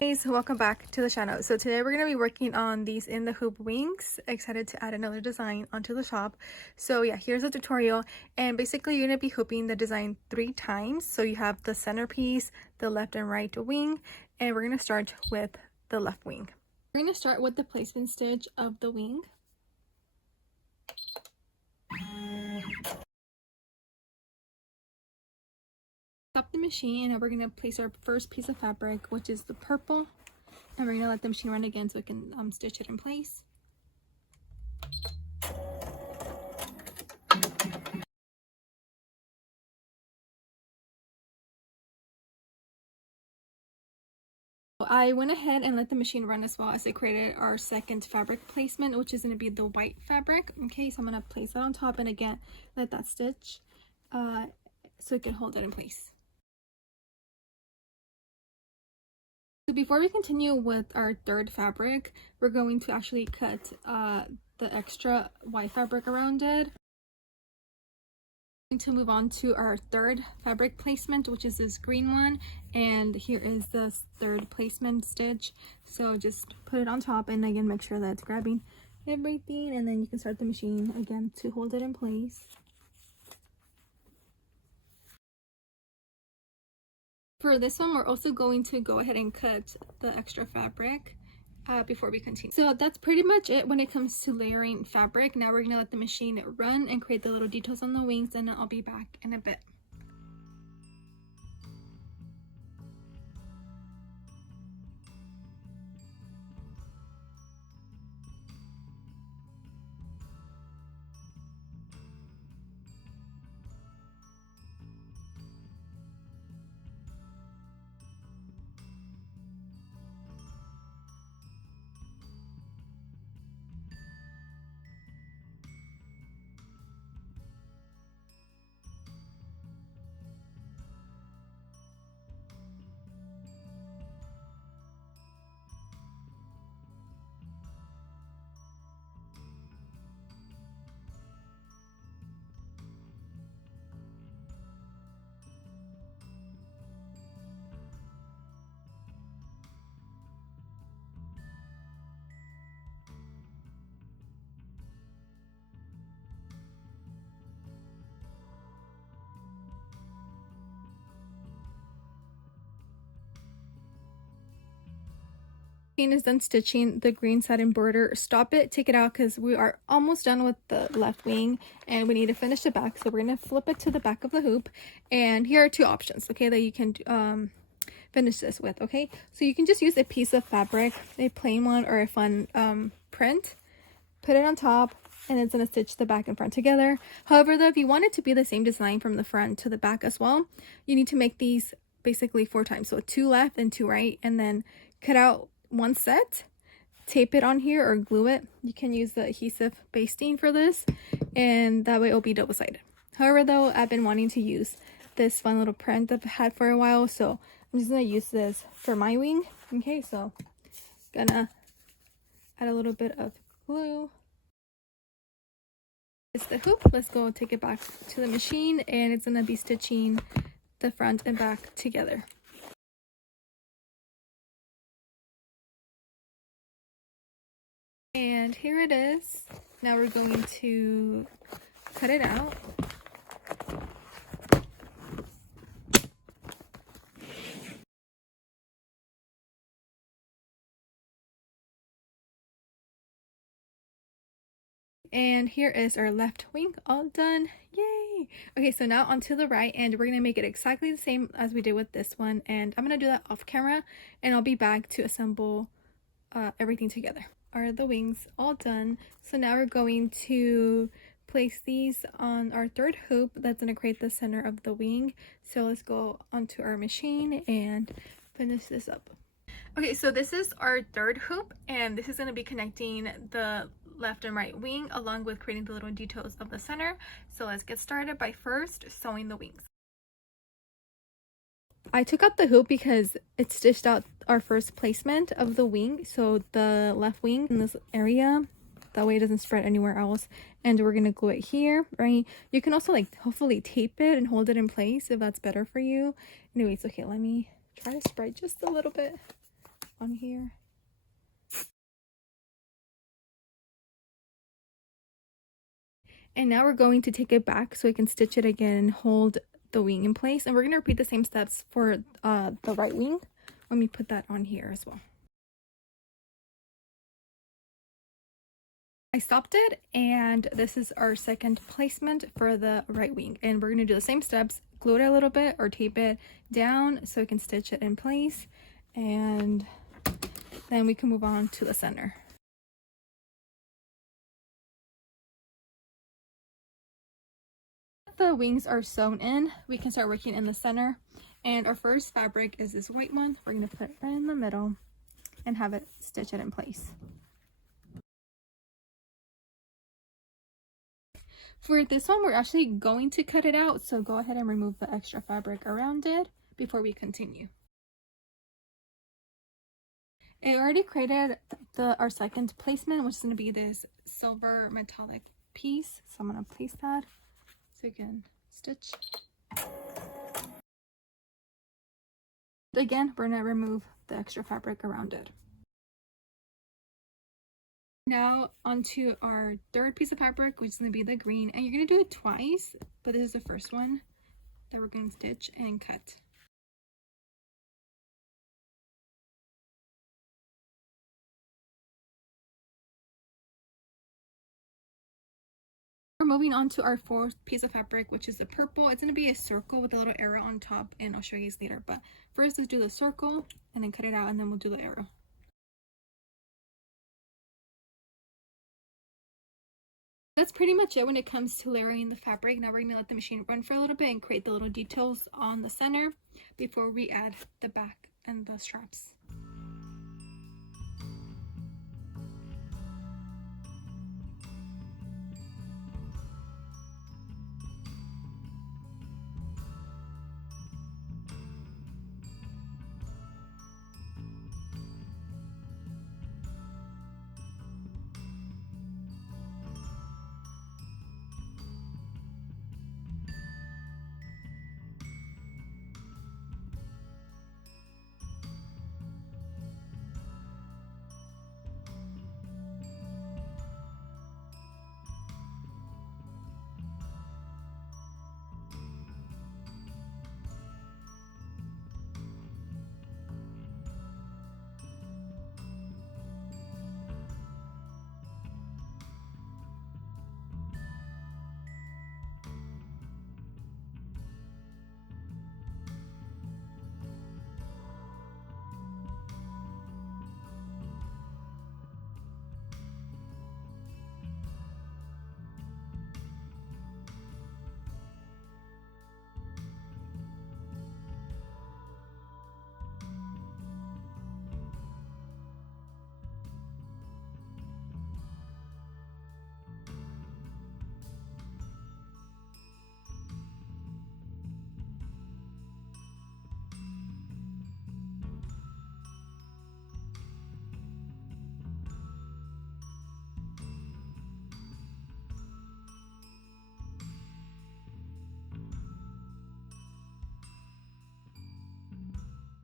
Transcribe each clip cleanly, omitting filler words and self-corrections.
Guys, welcome back to the channel. So today we're going to be working on these in the hoop wings. Excited to add another design onto the top. So yeah, here's the tutorial, and basically you're going to be hooping the design 3 times. So you have the centerpiece, the left and right wing, and we're going to start with the left wing. We're going to start with the placement stitch of the wing. Stop the machine, and we're going to place our first piece of fabric, which is the purple, and we're going to let the machine run again so we can stitch it in place. I went ahead and let the machine run as well as I created our second fabric placement, which is going to be the white fabric. Okay, so I'm going to place that on top, and again let that stitch so it can hold it in place. So before we continue with our third fabric, we're going to actually cut the extra white fabric around it. To move on to our third fabric placement, which is this green one, and here is the third placement stitch. So just put it on top, and again make sure that it's grabbing everything, and then you can start the machine again to hold it in place. For this one, we're also going to go ahead and cut the extra fabric before we continue. So that's pretty much it when it comes to layering fabric. Now we're going to let the machine run and create the little details on the wings, and I'll be back in a bit. Is done stitching the green satin border. Stop it, take it out, because we are almost done with the left wing and we need to finish the back. So we're going to flip it to the back of the hoop, and here are 2 options, okay, that you can finish this with. Okay, so you can just use a piece of fabric, a plain one or a fun print, put it on top, and it's going to stitch the back and front together. However though, if you want it to be the same design from the front to the back as well, you need to make these basically 4 times, so 2 left and 2 right, and then cut out 1 set, tape it on here or glue it. You can use the adhesive basting for this, and that way it'll be double-sided. However though, I've been wanting to use this fun little print that I've had for a while, so I'm just gonna use this for my wing. Okay, so gonna add a little bit of glue. It's the hoop. Let's go take it back to the machine, and it's gonna be stitching the front and back together. And here it is. Now we're going to cut it out. And here is our left wing all done. Yay! Okay, so now onto the right, and we're gonna make it exactly the same as we did with this one, and I'm gonna do that off camera, and I'll be back to assemble everything together. Are the wings all done? So now we're going to place these on our third hoop that's going to create the center of the wing. So let's go onto our machine and finish this up. Okay, so this is our third hoop, and this is going to be connecting the left and right wing along with creating the little details of the center. So let's get started by first sewing the wings. I took out the hoop because it stitched out our first placement of the wing, so the left wing in this area, that way it doesn't spread anywhere else. And we're gonna glue it here, right? You can also like hopefully tape it and hold it in place if that's better for you. Anyways, okay, let me try to spread just a little bit. on here. And now we're going to take it back so we can stitch it again and hold the wing in place. And we're going to repeat the same steps for the right wing. Let me put that on here as well. I stopped it, and this is our second placement for the right wing. And we're going to do the same steps, glue it a little bit or tape it down so we can stitch it in place. And then we can move on to the center. The wings are sewn in, we can start working in the center. And our first fabric is this white one. We're going to put it right in the middle and have it stitch it in place. For this one, we're actually going to cut it out, so go ahead and remove the extra fabric around it before we continue. I already created our second placement, which is going to be this silver metallic piece. So I'm going to place that so you can stitch. Again, we're going to remove the extra fabric around it. Now onto our third piece of fabric, which is going to be the green, and you're going to do it twice, but this is the first one that we're going to stitch and cut. We're moving on to our fourth piece of fabric, which is the purple. It's going to be a circle with a little arrow on top, and I'll show you guys later, but first let's do the circle and then cut it out, and then we'll do the arrow. That's pretty much it when it comes to layering the fabric. Now we're going to let the machine run for a little bit and create the little details on the center before we add the back and the straps.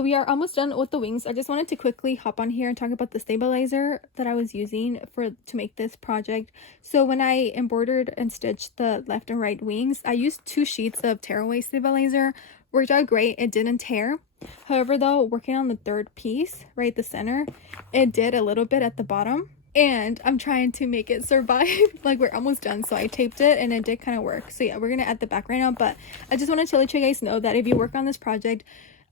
We are almost done with the wings. I just wanted to quickly hop on here and talk about the stabilizer that I was using to make this project. So when I embroidered and stitched the left and right wings, I used 2 sheets of tearaway stabilizer. Worked out great. It didn't tear. However, though, working on the third piece, right, the center, it did a little bit at the bottom. And I'm trying to make it survive. Like, we're almost done, so I taped it and it did kind of work. So yeah, we're gonna add the back right now, but I just wanted to let you guys know that if you work on this project,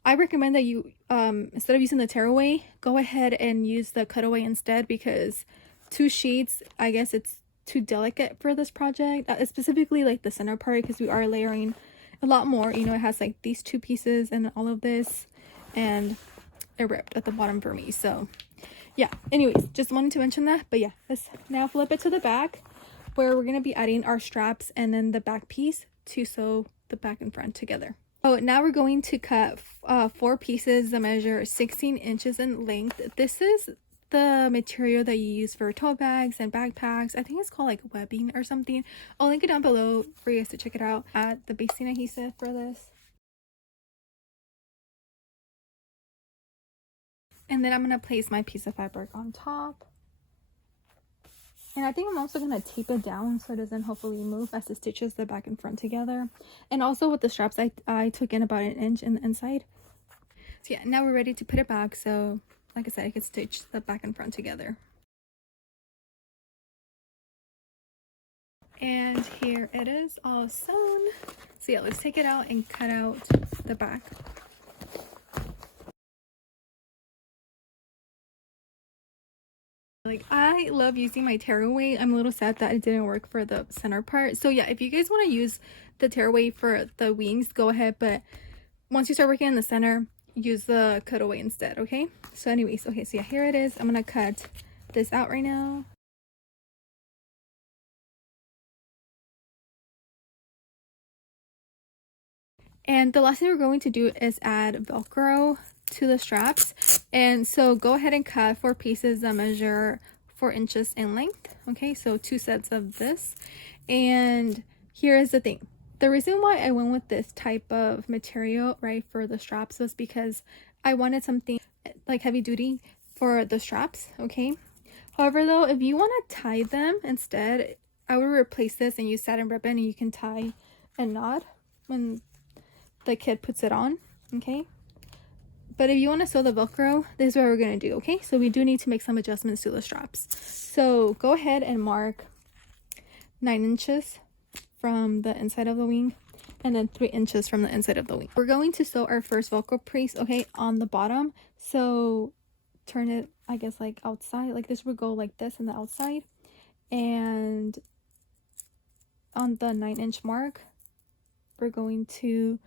I recommend that you instead of using the tearaway, go ahead and use the cutaway instead, because 2 sheets, I guess it's too delicate for this project, specifically like the center part, because we are layering a lot more. You know, it has like these 2 pieces and all of this, and it ripped at the bottom for me. So yeah, anyways, just wanted to mention that. But yeah, let's now flip it to the back, where we're going to be adding our straps and then the back piece to sew the back and front together. So now we're going to cut 4 pieces that measure 16 inches in length. This is the material that you use for tote bags and backpacks. I think it's called like webbing or something. I'll link it down below for you guys to check it out. At the basting adhesive for this. And then I'm going to place my piece of fabric on top. And I think I'm also going to tape it down so it doesn't hopefully move as it stitches the back and front together. And also with the straps, I took in about 1 inch in the inside. So yeah, now we're ready to put it back. So like I said, I could stitch the back and front together. And here it is all sewn. So yeah, let's take it out and cut out the back. Like, I love using my tearaway. I'm a little sad that it didn't work for the center part. So yeah, if you guys want to use the tearaway for the wings, go ahead. But once you start working in the center, use the cutaway instead, okay? So anyways, okay, so yeah, here it is. I'm gonna cut this out right now. And the last thing we're going to do is add Velcro to the straps. And so go ahead and cut 4 pieces that measure 4 inches in length. Okay, so 2 sets of this. And here is the thing. The reason why I went with this type of material, right, for the straps was because I wanted something like heavy duty for the straps, okay? However, though, if you want to tie them instead, I would replace this and use satin ribbon, and you can tie a knot when the kid puts it on, okay? But if you want to sew the Velcro, this is what we're going to do, okay? So we do need to make some adjustments to the straps. So go ahead and mark 9 inches from the inside of the wing, and then 3 inches from the inside of the wing. We're going to sew our first Velcro piece, okay, on the bottom. So turn it, I guess, like outside. Like this would go like this on the outside. And on the 9-inch mark, we're going to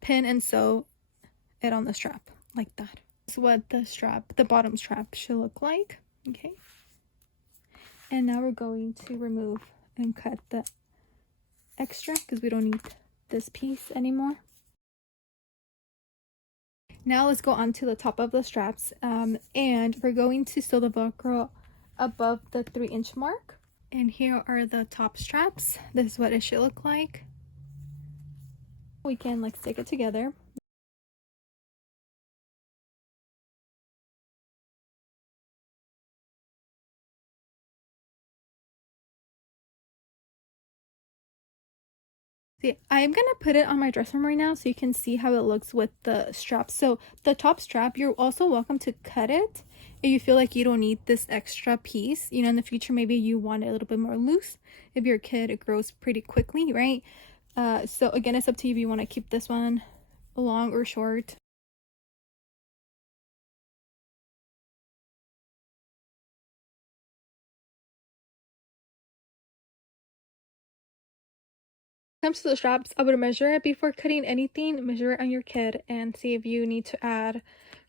pin and sew it on the strap like that. This is what the bottom strap should look like, okay? And now we're going to remove and cut the extra because we don't need this piece anymore. Now let's go on to the top of the straps, and we're going to sew the Velcro above the 3-inch mark. And here are the top straps. This is what it should look like. We can like stick it together. See, I'm gonna put it on my dressing room right now so you can see how it looks with the straps. So the top strap, you're also welcome to cut it if you feel like you don't need this extra piece. You know, in the future, maybe you want it a little bit more loose if your kid grows pretty quickly, right? So again, it's up to you if you want to keep this one long or short. When it comes to the straps, I would measure it before cutting anything. Measure it on your kid and see if you need to add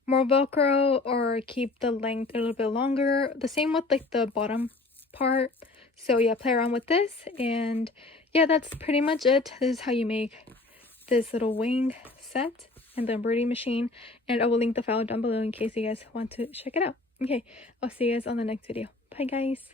more Velcro or keep the length a little bit longer. The same with like the bottom part. So yeah, play around with this, and yeah, that's pretty much it. This is how you make this little wing set and the embroidery machine, and I will link the file down below in case you guys want to check it out. Okay, I'll see you guys on the next video. Bye guys.